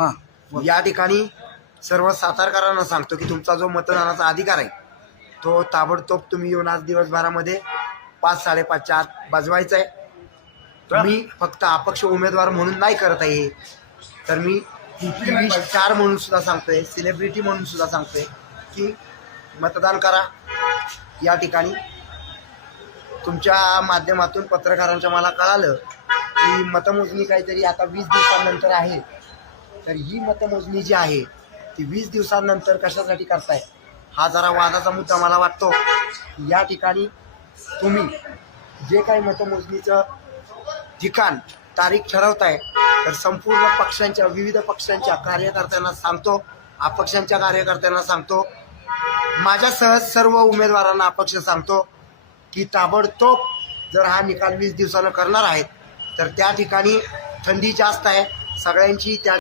हां. या ठिकाणी सर्व सातारकरांना सांगतो की तुमचा जो मतदानाचा अधिकार आहे तो ताबडतोब तुम्ही येऊन आज दिवसभरामध्ये पाच साडेपाचच्या आत बजवायचा आहे. मी फक्त अपक्ष उमेदवार म्हणून नाही करत आहे हे. तर मी स्टार म्हणून सुद्धा सांगतोय सेलिब्रिटी म्हणून सुद्धा सांगतोय की मतदान करा. या ठिकाणी तुमच्या माध्यमातून पत्रकारांच्या मला कळालं की मतमोजणी काहीतरी आता वीस दिवसांनंतर आहे. तर ही मतमोजणी जी आहे ती वीस दिवसांनंतर कशासाठी करताय? हा जरा वादाचा मुद्दा मला वाटतो. या ठिकाणी तुम्ही जे काही मतमोजणीचं ठिकाण तारीख ठरवताय तर संपूर्ण पक्षांच्या विविध पक्षांच्या कार्यकर्त्यांना सांगतो अपक्षांच्या कार्यकर्त्यांना सांगतो. माझ्यासह सर्व उमेदवारांना अपक्ष सांगतो की ताबडतोब जर हा निकाल वीस दिवसानं करणार आहेत तर त्या ठिकाणी थंडी जास्त आहे. सगळ्यांची त्या